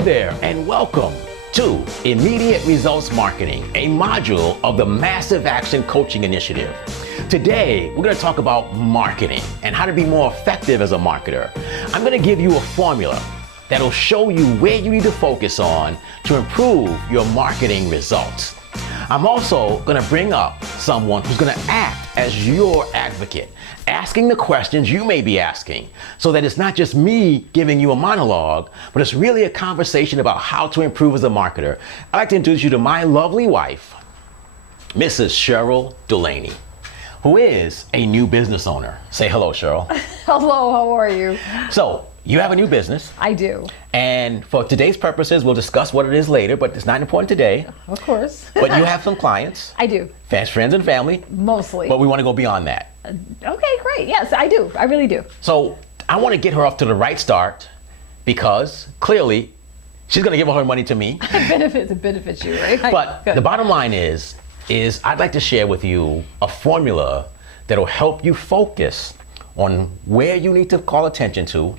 Hello there, and welcome to Immediate Results Marketing, a module of the Massive Action Coaching Initiative. Today, we're going to talk about marketing and how to be more effective as a marketer. I'm going to give you a formula that'll show you where you need to focus on to improve your marketing results. I'm also going to bring up someone who's going to act as your advocate, asking the questions you may be asking, so that it's not just me giving you a monologue, but it's really a conversation about how to improve as a marketer. I'd like to introduce you to my lovely wife, Mrs. Cheryl Delaney, who is a new business owner. Say hello, Cheryl. Hello, how are you? So, you have a new business. I do. And for today's purposes, we'll discuss what it is later, but it's not important today. Of course. But you have some clients. I do. Fans, friends, and family. Mostly. But we want to go beyond that. Okay, great. Yes, I do. I really do. So I want to get her off to the right start because clearly she's going to give all her money to me. It benefits you, right? But Good. the bottom line is I'd like to share with you a formula that'll help you focus on where you need to call attention to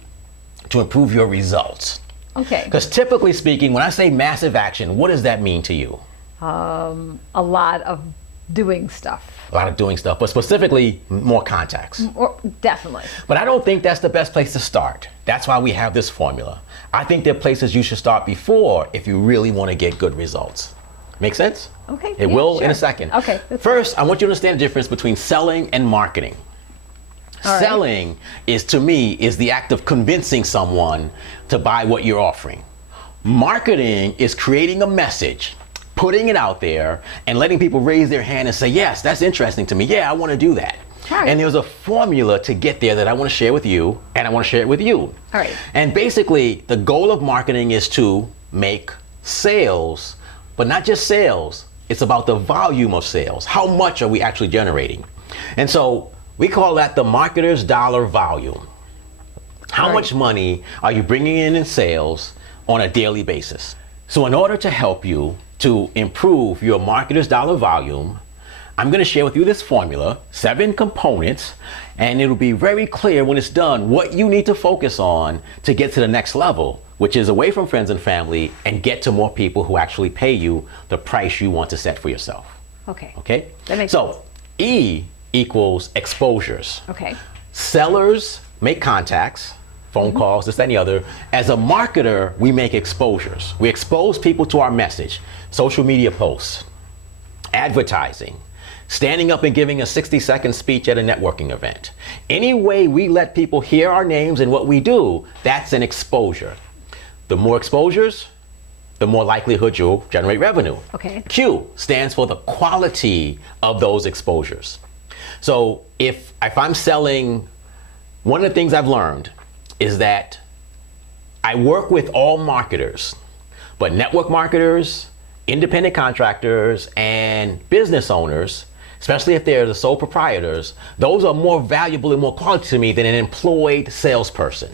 improve your results. Okay. Because typically speaking, when I say massive action, what does that mean to you? A lot of doing stuff. A lot of doing stuff, but specifically more contacts. Or, definitely. But I don't think that's the best place to start. That's why we have this formula. I think there are places you should start before if you really want to get good results. Make sense? Okay. It yeah, will sure. in a second. Okay. First, I want you to understand the difference between selling and marketing. All right. Selling is, to me, is the act of convincing someone to buy what you're offering. Marketing is creating a message, putting it out there, and letting people raise their hand and say, yes, that's interesting to me. Yeah, I want to do that. All right. And there's a formula to get there that I want to share with you, and I want to share it with you. All right. And basically, the goal of marketing is to make sales, but not just sales. It's about the volume of sales. How much are we actually generating? And so we call that the marketer's dollar volume. How Right. much money are you bringing in sales on a daily basis? So in order to help you to improve your marketer's dollar volume, I'm going to share with you this formula, 7 components, and it'll be very clear when it's done what you need to focus on to get to the next level, which is away from friends and family and get to more people who actually pay you the price you want to set for yourself. Okay. Okay? That makes So E equals exposures. Okay. Sellers make contacts, phone calls, this, that, and the other. As a marketer, we make exposures. We expose people to our message. Social media posts, advertising, standing up and giving a 60-second speech at a networking event. Any way we let people hear our names and what we do, that's an exposure. The more exposures, the more likelihood you'll generate revenue. Okay. Q stands for the quality of those exposures. So if I'm selling, one of the things I've learned is that I work with all marketers, but network marketers, independent contractors, and business owners, especially if they're the sole proprietors, those are more valuable and more quality to me than an employed salesperson.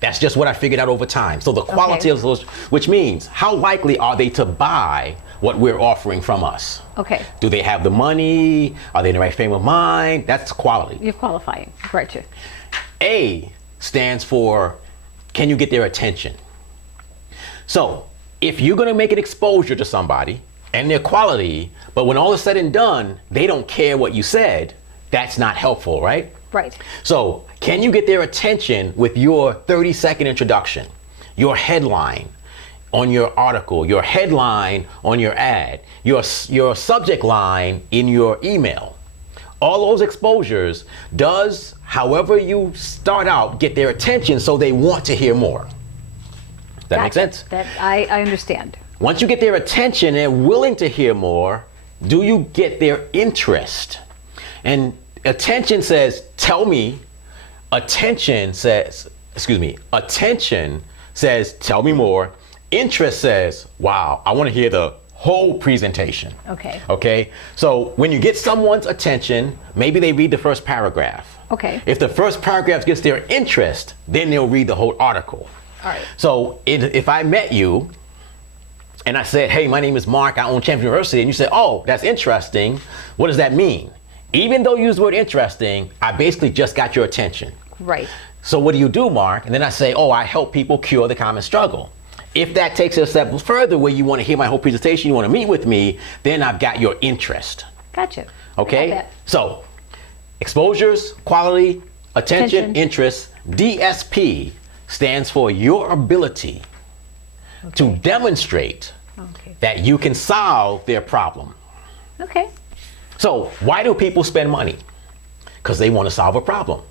That's just what I figured out over time. So the quality of those, which means how likely are they to buy what we're offering from us? Okay. Do they have the money? Are they in the right frame of mind? That's quality. You're qualifying. Right. A stands for, can you get their attention? So if you're going to make an exposure to somebody and their quality, but when all is said and done, they don't care what you said, that's not helpful, right? Right. So can you get their attention with your 30-second introduction, your headline on your article, your headline on your ad, your subject line in your email? All those exposures does, however you start out, get their attention so they want to hear more. Does that make sense? That I understand. Once you get their attention and they're willing to hear more, do you get their interest? And attention says, tell me. Attention says, tell me more. Interest says, wow, I want to hear the whole presentation. Okay. Okay? So when you get someone's attention, maybe they read the first paragraph. Okay. If the first paragraph gets their interest, then they'll read the whole article. All right. So if I met you and I said, hey, my name is Mark, I own Champion University, and you said, oh, that's interesting, what does that mean? Even though you use the word interesting, I basically just got your attention. Right. So what do you do, Mark? And then I say, oh, I help people cure the common struggle. If that takes it a step further where you want to hear my whole presentation, you want to meet with me, then I've got your interest. Gotcha. Okay? Got that. So, exposures, quality, attention, Attention. interest. DSP stands for your ability to demonstrate Okay. that you can solve their problem. Okay. So, why do people spend money? Because they want to solve a problem.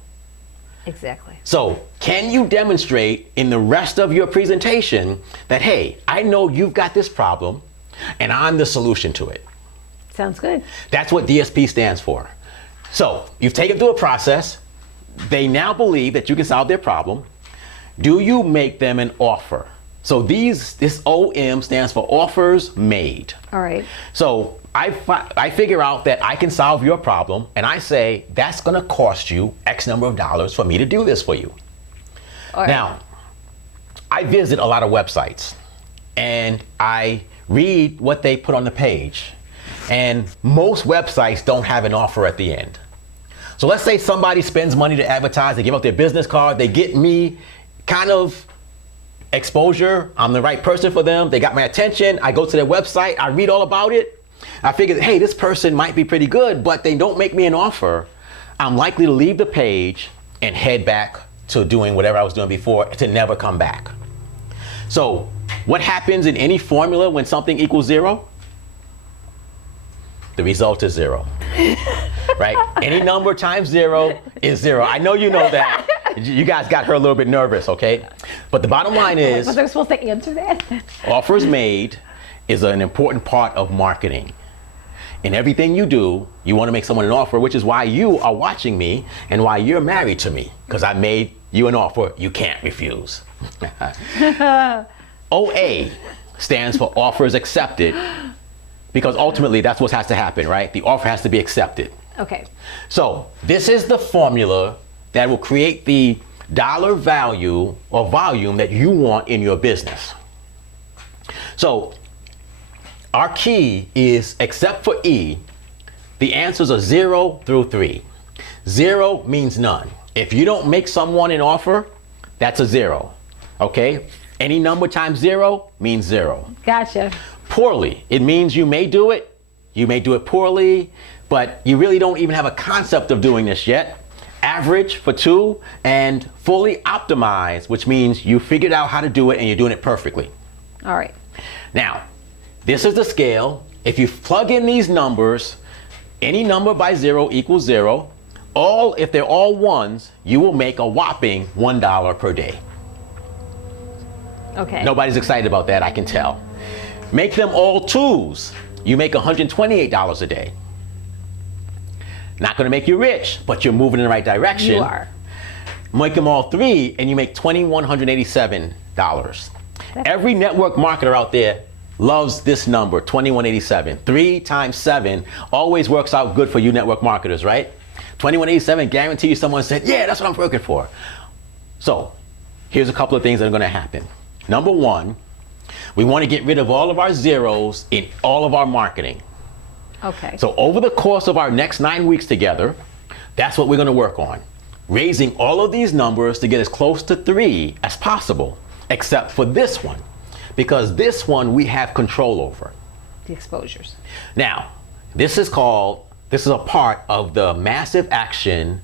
Exactly. So, can you demonstrate in the rest of your presentation that, hey, I know you've got this problem and I'm the solution to it? Sounds good. That's what DSP stands for. So, you've taken through a process. They now believe that you can solve their problem. Do you make them an offer? So this OM stands for offers made. All right. So I figure out that I can solve your problem, and I say that's going to cost you X number of dollars for me to do this for you. All right. Now, I visit a lot of websites, and I read what they put on the page, and most websites don't have an offer at the end. So let's say somebody spends money to advertise, they give out their business card, they get me kind of exposure, I'm the right person for them, they got my attention, I go to their website, I read all about it. I figure, hey, this person might be pretty good, but they don't make me an offer. I'm likely to leave the page and head back to doing whatever I was doing before to never come back. So what happens in any formula when something equals zero? The result is zero, right? Any number times zero is zero. I know you know that. You guys got her a little bit nervous, okay? But the bottom line is, Was I supposed to answer that? offers made is an important part of marketing. In everything you do, you want to make someone an offer, which is why you are watching me and why you're married to me, because I made you an offer you can't refuse. OA stands for offers accepted, because ultimately that's what has to happen, right? The offer has to be accepted. Okay. So this is the formula that will create the dollar value or volume that you want in your business. So our key is, except for E, the answers are 0 through 3. 0 means none. If you don't make someone an offer, that's a 0, okay? Any number times 0 means 0. Gotcha. Poorly, it means you may do it poorly, but you really don't even have a concept of doing this yet. Average for 2, and fully optimized, which means you figured out how to do it and you're doing it perfectly. All right. Now, this is the scale. If you plug in these numbers, any number by 0 equals 0. If they're all ones, you will make a whopping $1 per day. Okay. Nobody's excited about that, I can tell. Make them all 2s. You make $128 a day. Not going to make you rich, but you're moving in the right direction. You are. Make them all 3, and you make $2,187. Every network marketer out there loves this number, $2,187. 3 times 7 always works out good for you network marketers, right? $2,187 guarantees someone said, yeah, that's what I'm working for. So here's a couple of things that are going to happen. Number 1, we want to get rid of all of our zeros in all of our marketing. Okay. So over the course of our next 9 weeks together, that's what we're going to work on. Raising all of these numbers to get as close to 3 as possible, except for this one, because this one we have control over. The exposures. Now, this is a part of the Massive Action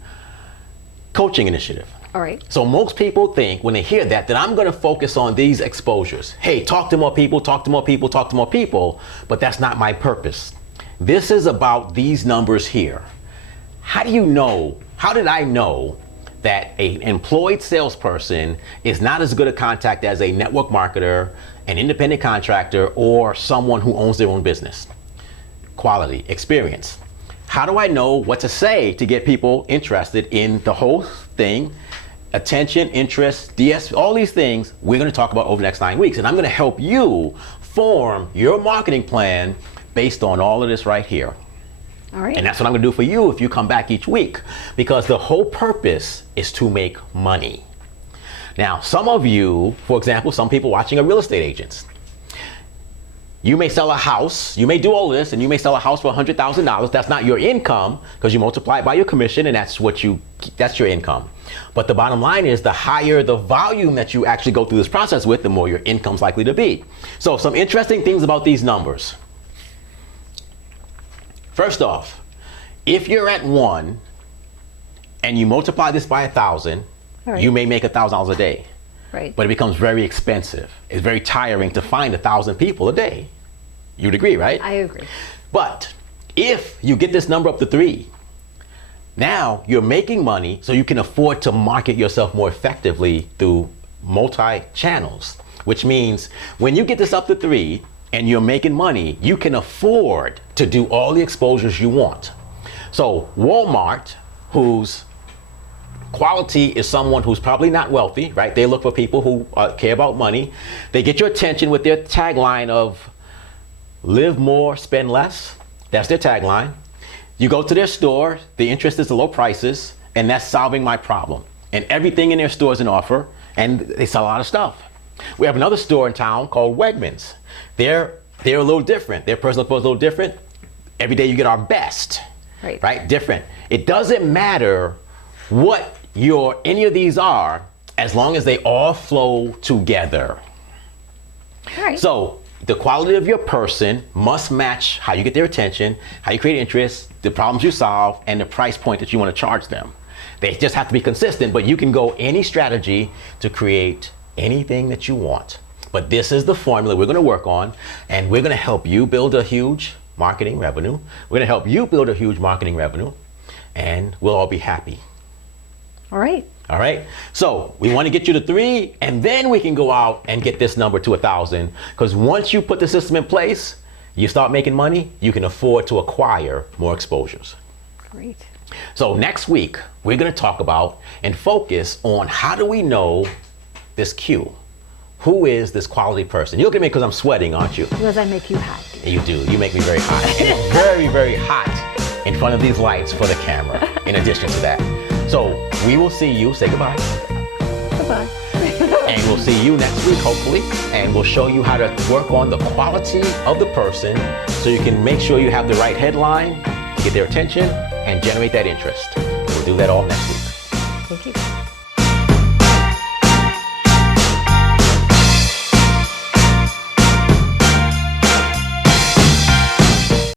Coaching Initiative. All right. So most people think when they hear that I'm going to focus on these exposures. Hey, talk to more people, talk to more people, talk to more people, but that's not my purpose. This is about these numbers here. How did I know that an employed salesperson is not as good a contact as a network marketer, an independent contractor, or someone who owns their own business? Quality, experience. How do I know what to say to get people interested in the whole thing? Attention, interest, DS, all these things we're going to talk about over the next 9 weeks. And I'm going to help you form your marketing plan based on all of this right here. All right. And that's what I'm going to do for you if you come back each week, because the whole purpose is to make money. Now, some of you, for example, some people watching are real estate agents. you may sell a house, you may do all this, and you may sell a house for $100,000. That's not your income because you multiply it by your commission, and that's your income. But the bottom line is the higher the volume that you actually go through this process with, the more your income's likely to be. So some interesting things about these numbers. First off, if you're at 1 and you multiply this by 1,000, Right. you may make $1,000 a day. Right. But it becomes very expensive. It's very tiring to find 1,000 people a day. You'd agree, right? I agree. But if you get this number up to 3, now you're making money so you can afford to market yourself more effectively through multi-channels, which means when you get this up to 3 and you're making money, you can afford to do all the exposures you want. So Walmart, whose quality is someone who's probably not wealthy, right? They look for people who care about money. They get your attention with their tagline of live more, spend less. That's their tagline. You go to their store, the interest is the low prices, and that's solving my problem. And everything in their store is an offer, and they sell a lot of stuff. We have another store in town called Wegmans. They're a little different. Their personal store is a little different. Every day you get our best, right? Different. It doesn't matter what any of these are, as long as they all flow together. All right. So the quality of your person must match how you get their attention, how you create interest, the problems you solve, and the price point that you want to charge them. They just have to be consistent, but you can go any strategy to create anything that you want. But this is the formula we're going to work on, and we're going to help you build a huge marketing revenue. We're going to help you build a huge marketing revenue, and we'll all be happy. All right. All right. So we want to get you to 3, and then we can go out and get this number to 1,000. Because once you put the system in place, you start making money, you can afford to acquire more exposures. Great. So next week, we're going to talk about and focus on how do we know this Q? Who is this quality person? You look at me because I'm sweating, aren't you? Because I make you happy. You do. You make me very hot. And it's very, very hot in front of these lights for the camera, in addition to that. So we will see you. Say goodbye. Goodbye. And we'll see you next week, hopefully. And we'll show you how to work on the quality of the person so you can make sure you have the right headline, get their attention, and generate that interest. We'll do that all next week. Thank you.